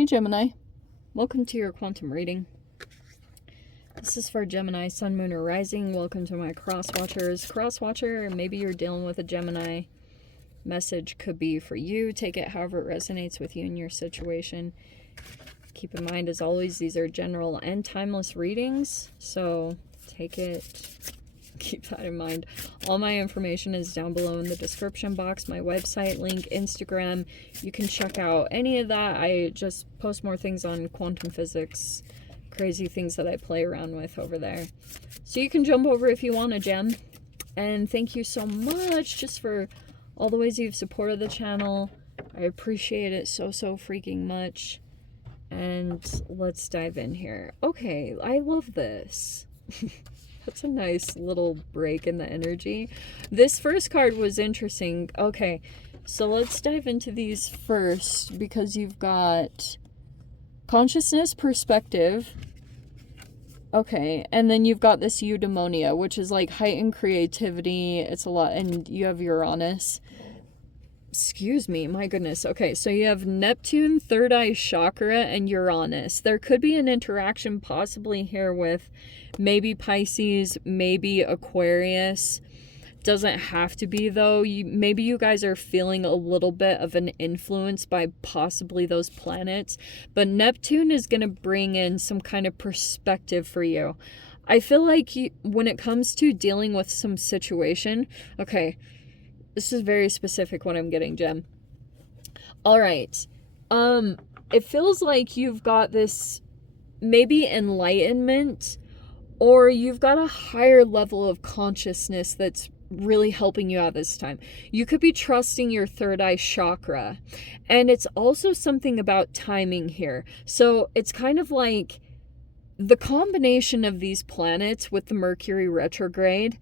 Hey Gemini, welcome to your quantum reading. This is for Gemini, Sun, Moon, or Rising. Welcome to my cross-watchers. Cross-watcher, maybe you're dealing with a Gemini. Message could be for you. Take it however it resonates with you in your situation. Keep in mind, as always, these are general and timeless readings, so take it. Keep that in mind. All my information is down below in the description box. My website, link, Instagram. You can check out any of that. I just post more things on quantum physics, crazy things that I play around with over there. So you can jump over if you want a gem. And thank you so much just for all the ways you've supported the channel. I appreciate it so freaking much. And let's dive in here. Okay, I love this. That's a nice little break in the energy. This first card was interesting. Okay, so let's dive into these first because you've got consciousness, perspective. Okay, and then you've got this eudaimonia, which is like heightened creativity. It's a lot, and you have Uranus. Excuse me, my goodness. Okay, so you have Neptune, third eye chakra, and Uranus. There could be an interaction possibly here with maybe Pisces, maybe Aquarius. Doesn't have to be though. Maybe you guys are feeling a little bit of an influence by possibly those planets. But Neptune is going to bring in some kind of perspective for you. I feel like when it comes to dealing with some situation, okay, this is very specific what I'm getting, Gem. All right. It feels like you've got this maybe enlightenment, or you've got a higher level of consciousness that's really helping you out this time. You could be trusting your third eye chakra. And it's also something about timing here. So it's kind of like the combination of these planets with the Mercury retrograde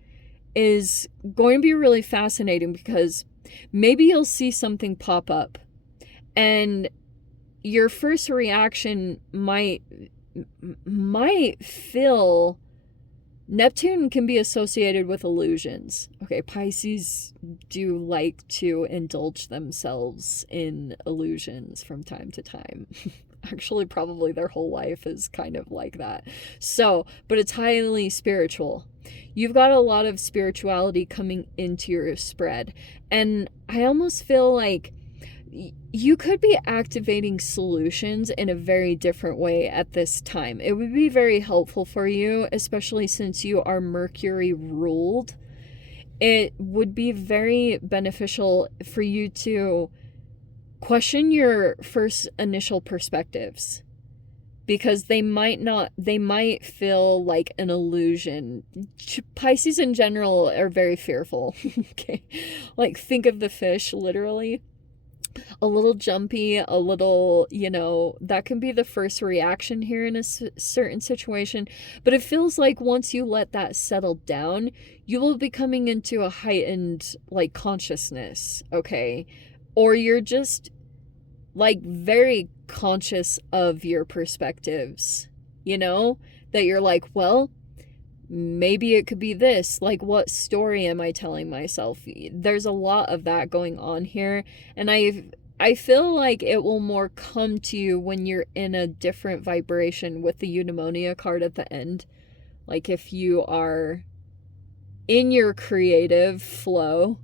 is going to be really fascinating because maybe you'll see something pop up and your first reaction might feel Neptune can be associated with illusions. Okay, Pisces do like to indulge themselves in illusions from time to time. Actually, probably their whole life is kind of like that. So, but it's highly spiritual. You've got a lot of spirituality coming into your spread. And I almost feel like you could be activating solutions in a very different way at this time. It would be very helpful for you, especially since you are Mercury ruled. It would be very beneficial for you to question your first initial perspectives, because they might feel like an illusion. Pisces in general are very fearful. Okay, like think of the fish, literally. A little jumpy, a little, that can be the first reaction here in a certain situation. But it feels like once you let that settle down, you will be coming into a heightened, like, consciousness, okay? Or you're just, like, very conscious of your perspectives, that you're like, well, maybe it could be this. Like, what story am I telling myself? There's a lot of that going on here. And I feel like it will more come to you when you're in a different vibration with the eudaimonia card at the end. Like if you are in your creative flow,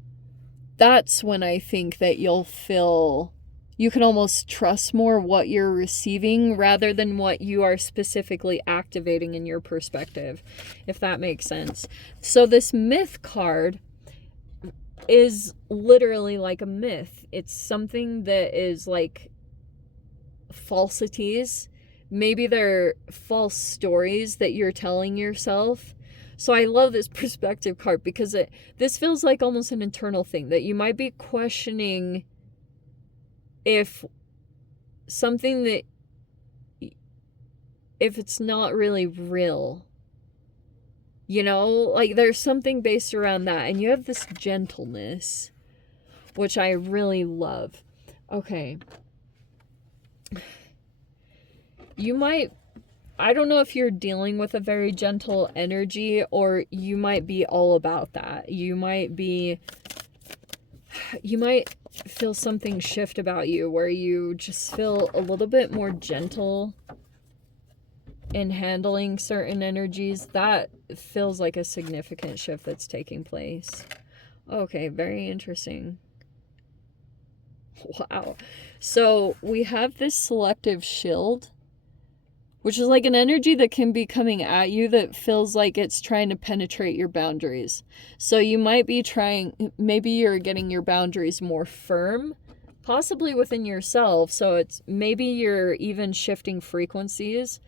that's when I think that you'll feel you can almost trust more what you're receiving rather than what you are specifically activating in your perspective, if that makes sense. So this myth card is literally like a myth. It's something that is like falsities. Maybe they're false stories that you're telling yourself. So I love this perspective card because this feels like almost an internal thing that you might be questioning if something that, if it's not really real, like there's something based around that. And you have this gentleness, which I really love. Okay. I don't know if you're dealing with a very gentle energy, or you might be all about that. You might be you might feel something shift about you where you just feel a little bit more gentle in handling certain energies. That feels like a significant shift that's taking place. Okay, very interesting. Wow. So we have this selective shield, which is like an energy that can be coming at you that feels like it's trying to penetrate your boundaries. So you might be trying, maybe you're getting your boundaries more firm, possibly within yourself. So it's maybe you're even shifting frequencies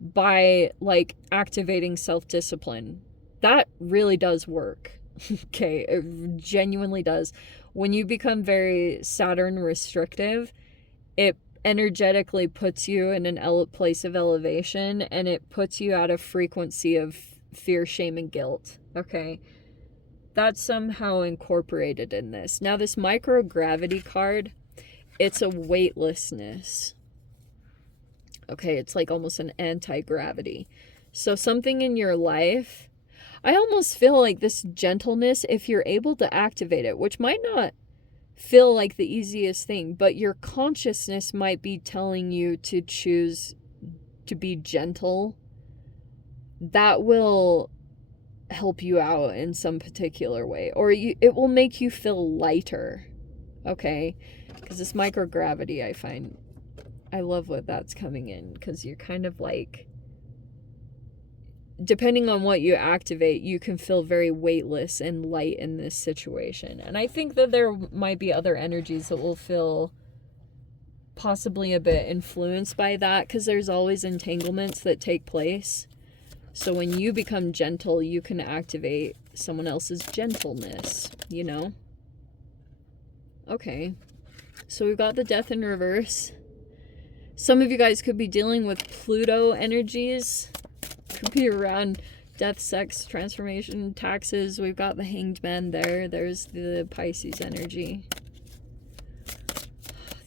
by like activating self-discipline. That really does work. Okay, it genuinely does. When you become very Saturn restrictive, it energetically puts you in an place of elevation, and it puts you at a frequency of fear, shame, and guilt. Okay, that's somehow incorporated in this. Now, this microgravity card, it's a weightlessness. Okay, it's like almost an anti-gravity. So something in your life, I almost feel like this gentleness, if you're able to activate it, which might not feel like the easiest thing, but your consciousness might be telling you to choose to be gentle. That will help you out in some particular way, or it will make you feel lighter. Okay, because this microgravity, I love what that's coming in, because you're kind of like, depending on what you activate, you can feel very weightless and light in this situation. And I think that there might be other energies that will feel possibly a bit influenced by that, because there's always entanglements that take place. So when you become gentle, you can activate someone else's gentleness, you know? Okay. So we've got the Death in reverse. Some of you guys could be dealing with Pluto energies. Could be around death, sex, transformation, taxes. We've got the Hanged Man there. There's the Pisces energy.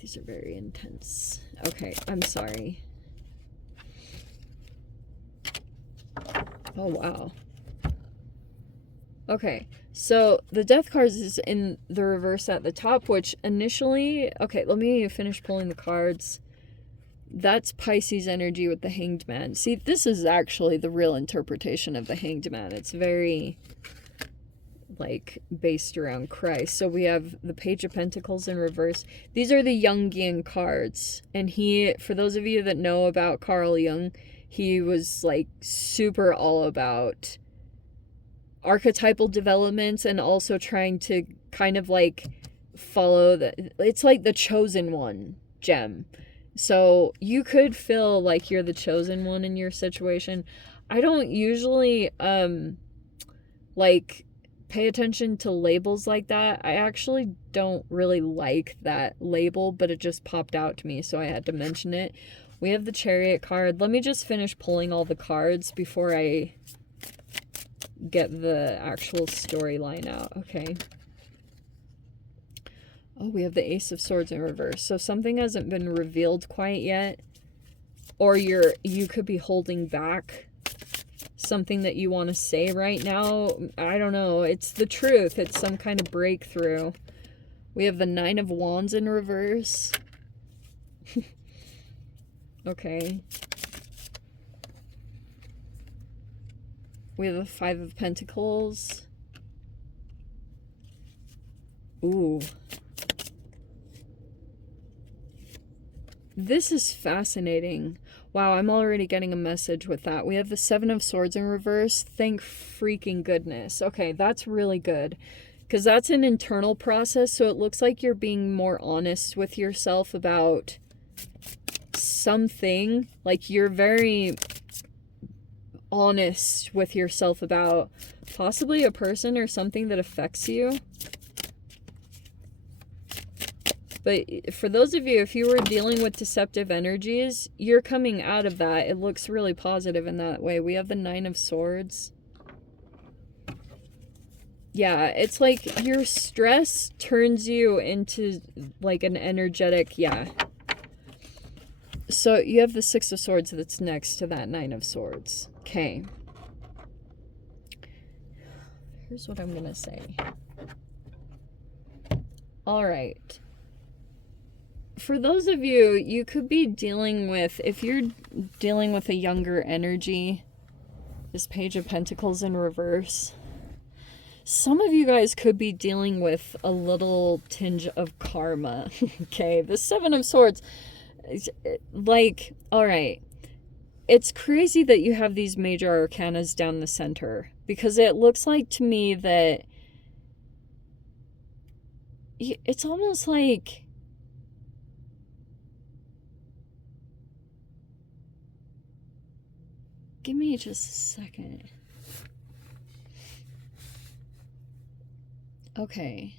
These are very intense. Okay, I'm sorry. Oh, wow. Okay, so the Death cards is in the reverse at the top, which initially... Okay, let me finish pulling the cards. That's Pisces energy with the Hanged Man. See, this is actually the real interpretation of the Hanged Man. It's very, like, based around Christ. So we have the Page of Pentacles in reverse. These are the Jungian cards. And he, for those of you that know about Carl Jung, he was, like, super all about archetypal developments and also trying to kind of, like, follow the... It's like the chosen one gem. So you could feel like you're the chosen one in your situation. I don't usually like pay attention to labels like that. I actually don't really like that label, but it just popped out to me, so I had to mention it. We have the Chariot card. Let me just finish pulling all the cards before I get the actual storyline out. Okay. Oh, we have the Ace of Swords in reverse. So something hasn't been revealed quite yet. Or you could be holding back something that you want to say right now. I don't know. It's the truth. It's some kind of breakthrough. We have the Nine of Wands in reverse. Okay. We have the Five of Pentacles. Ooh. This is fascinating. Wow, I'm already getting a message with that. We have the Seven of Swords in reverse. Thank freaking goodness. Okay, that's really good. Because that's an internal process, so it looks like you're being more honest with yourself about something. Like, you're very honest with yourself about possibly a person or something that affects you. But for those of you, if you were dealing with deceptive energies, you're coming out of that. It looks really positive in that way. We have the Nine of Swords. Yeah, it's like your stress turns you into like an energetic, yeah. So you have the Six of Swords that's next to that Nine of Swords. Okay. Here's what I'm going to say. All right. For those of you, you could be dealing with, if you're dealing with a younger energy, this Page of Pentacles in reverse, some of you guys could be dealing with a little tinge of karma. Okay, the Seven of Swords, like, all right, it's crazy that you have these major arcanas down the center, because it looks like to me that it's almost like give me just a second. Okay.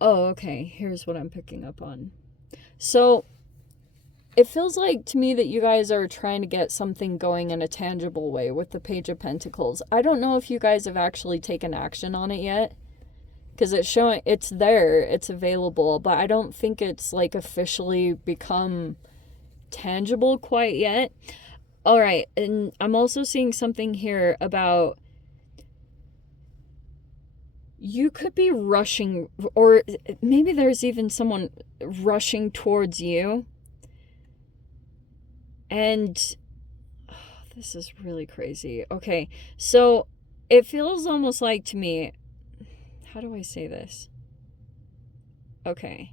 Oh, okay. Here's what I'm picking up on. So, it feels like to me that you guys are trying to get something going in a tangible way with the Page of Pentacles. I don't know if you guys have actually taken action on it yet, because it's showing, it's there, it's available, but I don't think it's like officially become tangible quite yet. All right, and I'm also seeing something here about you could be rushing, or maybe there's even someone rushing towards you. And oh, this is really crazy. Okay, so it feels almost like to me, how do I say this? Okay.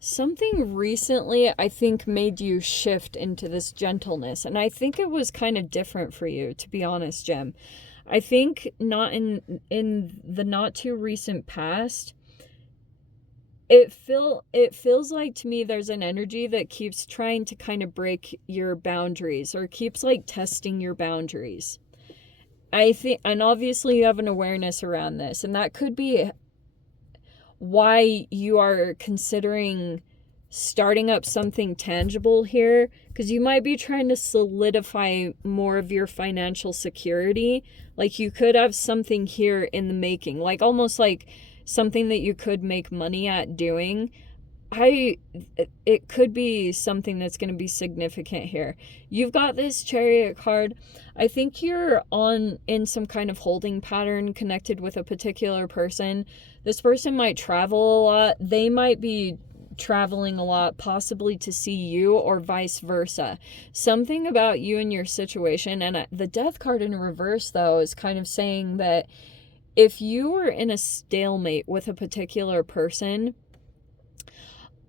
Something recently, I think, made you shift into this gentleness. And I think it was kind of different for you, to be honest, Gem. I think not in the not too recent past, it feels like to me there's an energy that keeps trying to kind of break your boundaries, or keeps like testing your boundaries. I think, and obviously you have an awareness around this, and that could be why you are considering starting up something tangible here, because you might be trying to solidify more of your financial security. Like you could have something here in the making, like almost like something that you could make money at doing. It could be something that's going to be significant here. You've got this Chariot card. I think you're in some kind of holding pattern connected with a particular person. This person might travel a lot. They might be traveling a lot, possibly to see you, or vice versa. Something about you and your situation. And the Death card in reverse, though, is kind of saying that if you were in a stalemate with a particular person,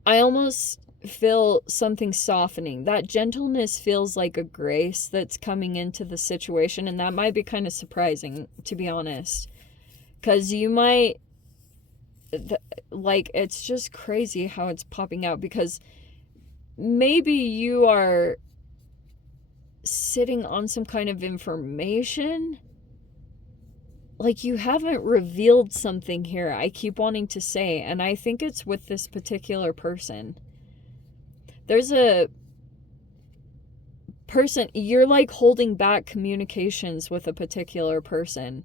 I almost feel something softening. That gentleness feels like a grace that's coming into the situation, and that might be kind of surprising, to be honest. Because you might, like, it's just crazy how it's popping out, because maybe you are sitting on some kind of information. Like, you haven't revealed something here, I keep wanting to say, and I think it's with this particular person. There's a person, you're like holding back communications with a particular person,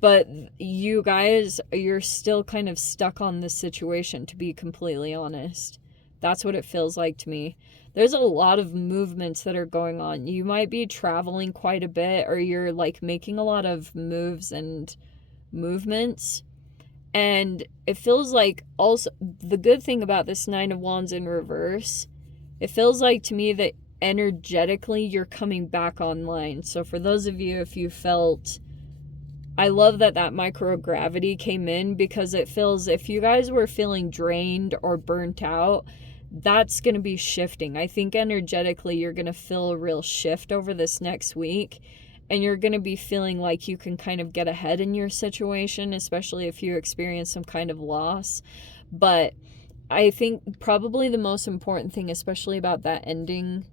but you guys, you're still kind of stuck on this situation, to be completely honest. That's what it feels like to me. There's a lot of movements that are going on. You might be traveling quite a bit, or you're like making a lot of moves and movements. And it feels like, also, the good thing about this Nine of Wands in reverse, it feels like to me that energetically you're coming back online. So for those of you, if you felt, I love that microgravity came in, because it feels, if you guys were feeling drained or burnt out, that's going to be shifting. I think energetically you're going to feel a real shift over this next week, and you're going to be feeling like you can kind of get ahead in your situation, especially if you experience some kind of loss. But I think probably the most important thing, especially about that ending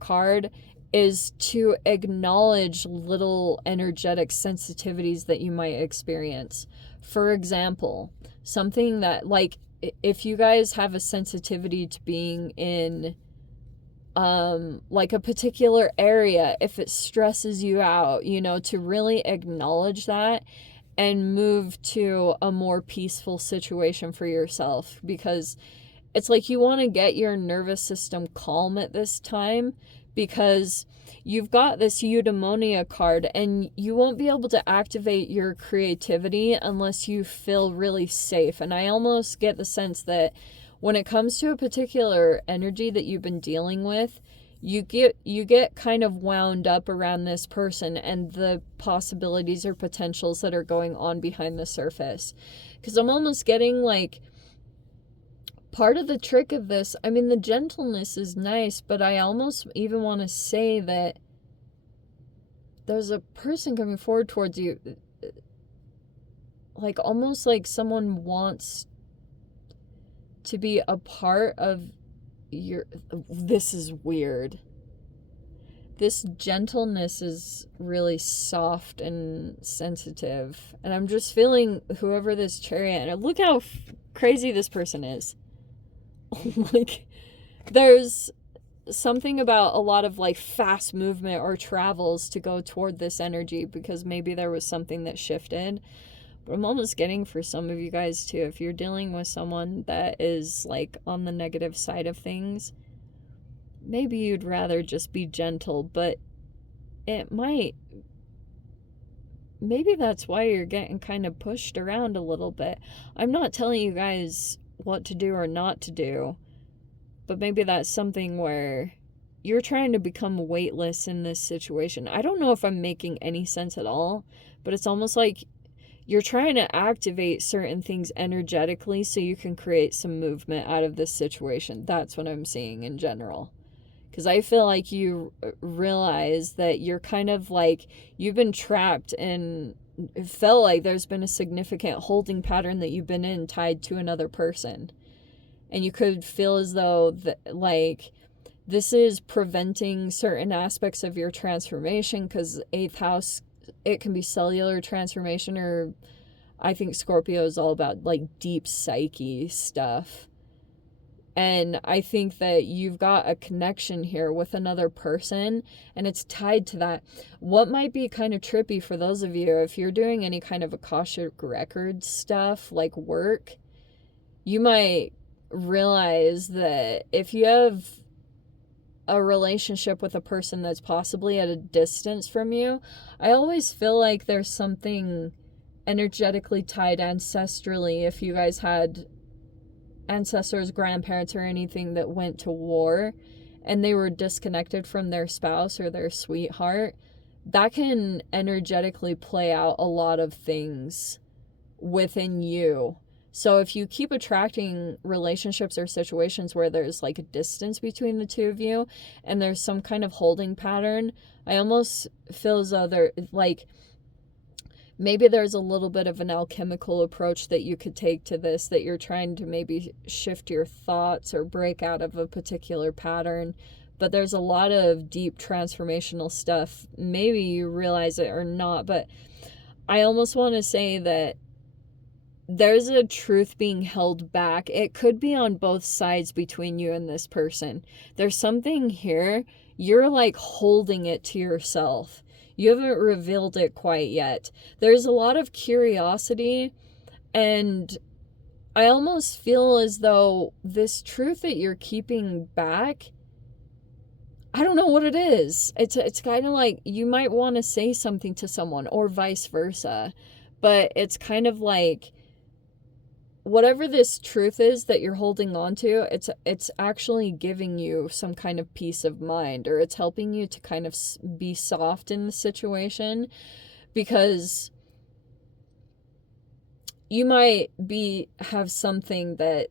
card, is to acknowledge little energetic sensitivities that you might experience. For example, something that, like, if you guys have a sensitivity to being in like a particular area, if it stresses you out, you know, to really acknowledge that and move to a more peaceful situation for yourself. Because it's like you want to get your nervous system calm at this time, because you've got this eudaimonia card, and you won't be able to activate your creativity unless you feel really safe. And I almost get the sense that when it comes to a particular energy that you've been dealing with, you get kind of wound up around this person and the possibilities or potentials that are going on behind the surface. Because I'm almost getting like, part of the trick of this, I mean, the gentleness is nice, but I almost even want to say that there's a person coming forward towards you, like almost like someone wants to be a part of your, this is weird. This gentleness is really soft and sensitive. And I'm just feeling whoever this chariot, and look how crazy this person is. Like, there's something about a lot of like fast movement or travels to go toward this energy, because maybe there was something that shifted. But I'm almost getting for some of you guys too, if you're dealing with someone that is like on the negative side of things, maybe you'd rather just be gentle, but it might, maybe that's why you're getting kind of pushed around a little bit. I'm not telling you guys what to do or not to do, but maybe that's something where you're trying to become weightless in this situation. I don't know if I'm making any sense at all, but it's almost like you're trying to activate certain things energetically so you can create some movement out of this situation. That's what I'm seeing in general. Because I feel like you realize that you're kind of like, you've been trapped, and it felt like there's been a significant holding pattern that you've been in tied to another person. And you could feel as though that, like, this is preventing certain aspects of your transformation, because 8th house, it can be cellular transformation, or I think Scorpio is all about like deep psyche stuff. And I think that you've got a connection here with another person, and it's tied to that. What might be kind of trippy for those of you, if you're doing any kind of Akashic record stuff, like work, you might realize that if you have a relationship with a person that's possibly at a distance from you, I always feel like there's something energetically tied ancestrally, if you guys had ancestors, grandparents, or anything that went to war and they were disconnected from their spouse or their sweetheart, that can energetically play out a lot of things within you. So if you keep attracting relationships or situations where there's like a distance between the two of you and there's some kind of holding pattern, I almost feel as though there, like, maybe there's a little bit of an alchemical approach that you could take to this, that you're trying to maybe shift your thoughts or break out of a particular pattern. But there's a lot of deep transformational stuff. Maybe you realize it or not, but I almost want to say that there's a truth being held back. It could be on both sides between you and this person. There's something here, you're like holding it to yourself. You haven't revealed it quite yet. There's a lot of curiosity, and I almost feel as though this truth that you're keeping back, I don't know what it is. It's kind of like you might want to say something to someone, or vice versa, but it's kind of like, whatever this truth is that you're holding on to, it's actually giving you some kind of peace of mind, or it's helping you to kind of be soft in the situation, because you might have something that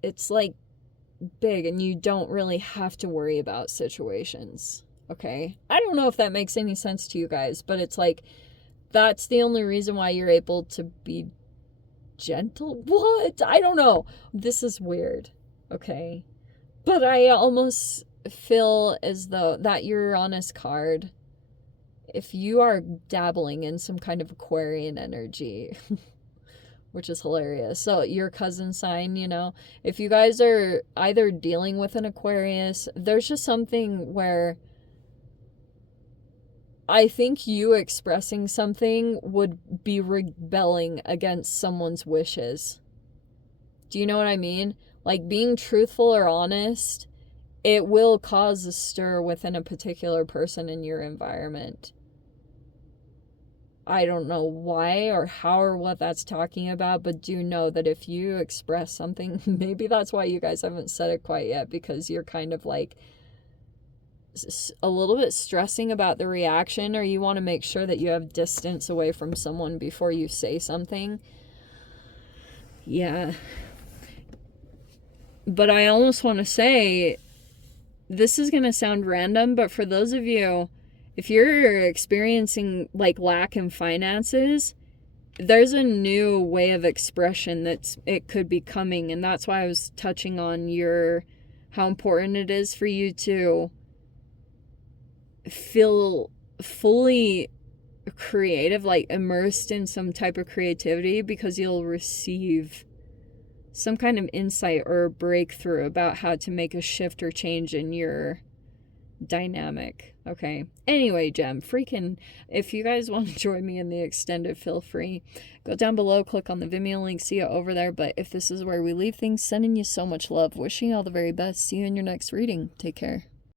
it's like big, and you don't really have to worry about situations. Okay, I don't know if that makes any sense to you guys, but it's like, that's the only reason why you're able to be gentle. What? I don't know. This is weird. Okay. But I almost feel as though that Uranus card, if you are dabbling in some kind of Aquarian energy, which is hilarious. So your cousin sign, you know, if you guys are either dealing with an Aquarius, there's just something where I think you expressing something would be rebelling against someone's wishes. Do you know what I mean? Like, being truthful or honest, it will cause a stir within a particular person in your environment. I don't know why or how or what that's talking about, but do know that if you express something, maybe that's why you guys haven't said it quite yet, because you're kind of like a little bit stressing about the reaction, or you want to make sure that you have distance away from someone before you say something. Yeah. But I almost want to say, this is going to sound random, but for those of you, if you're experiencing like lack in finances, there's a new way of expression it could be coming. And that's why I was touching on how important it is for you to feel fully creative, like immersed in some type of creativity, because you'll receive some kind of insight or a breakthrough about how to make a shift or change in your dynamic. Okay. Anyway, Gem, if you guys want to join me in the extended, feel free. Go down below, click on the Vimeo link, see it over there. But if this is where we leave things, sending you so much love, wishing you all the very best. See you in your next reading. Take care.